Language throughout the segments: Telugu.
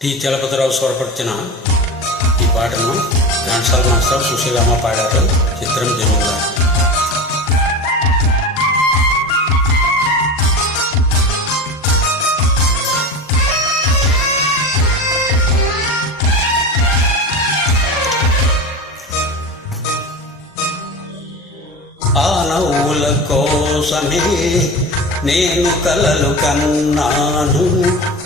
టి చలపతిరావు స్వరపరిచిన ఈ పాటను ఘంటసాల మాస్టర్ సుశీలమ్మ పాడారు. చిత్రం జమీందార్ ఆనవుల కోసమే నేను కలలు కన్నాను.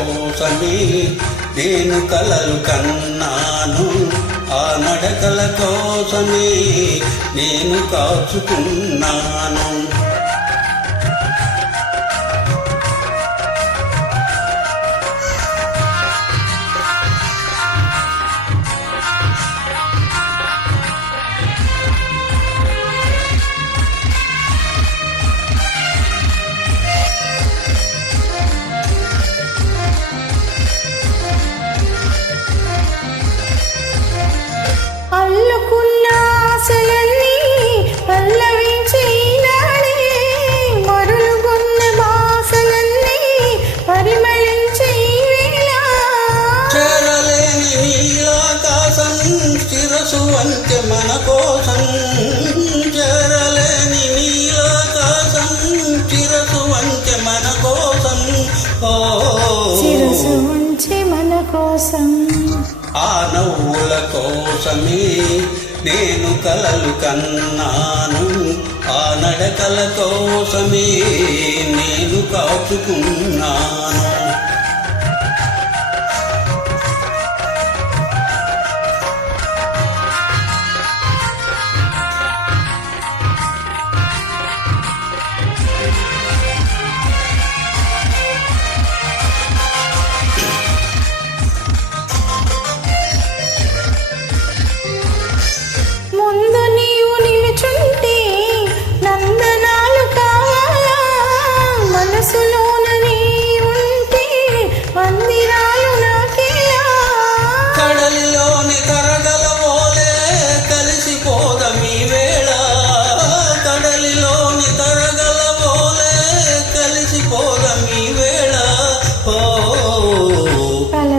కోసమే నేను కలలు కన్నాను. ఆ నడకల కోసమే నేను కాచుకున్నాను. శిరసు అంత్య మన కోసం చేరలేని నీలాకాశం శిరసు అంత్య మన కోసం ఓ శిరసు ఉంచి మన కోసం ఆ నవ్వుల కోసమే నేను కలలు కన్నాను. ఆ నడకల కోసమే నేను కాచుకున్నాను.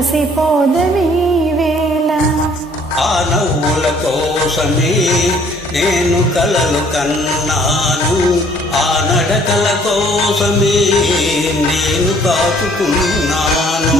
కలసిపోదవి వేళ ఆ నవ్వుల కోసమే నేను కలలు కన్నాను. ఆ నడకల కోసమే నేను కాచుకున్నాను